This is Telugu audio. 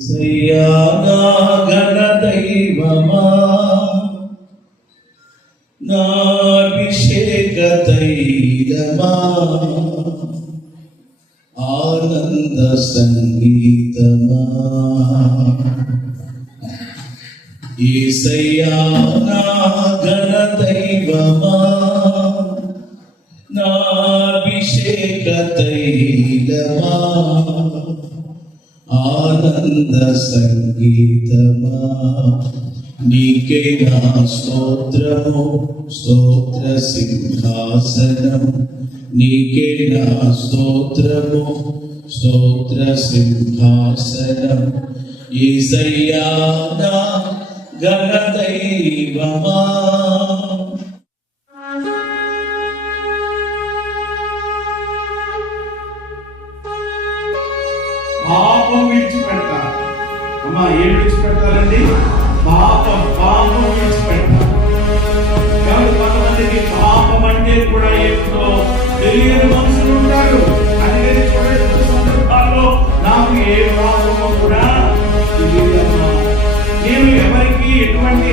సయ్యాగన నాభిషేక తైలమా ఆనంద సంగీతమా ఈసయ్యా నా ఘన నాభిషేక తైలమా ఆనంద సంగీతమా. నీకే నా స్తోత్రము స్తోత్ర సింహాసనము. నీకే నా స్తోత్రము స్తోత్ర సింహాసనం ఈసయ్యా నా గణదైవమా పాపం విడిచిపెడతా అమ్మా ఏం విడిచిపెట్టాలండి పాపం పాపం విడిచిపెడతా కానీ కొంతమందికి పాపం అంటే కూడా ఏంటో తెలియని మనుషులు ఉంటారు. అందుకని చూడని సందర్భాల్లో నాకు ఏ పాపమో కూడా నేను ఎవరికి ఎటువంటి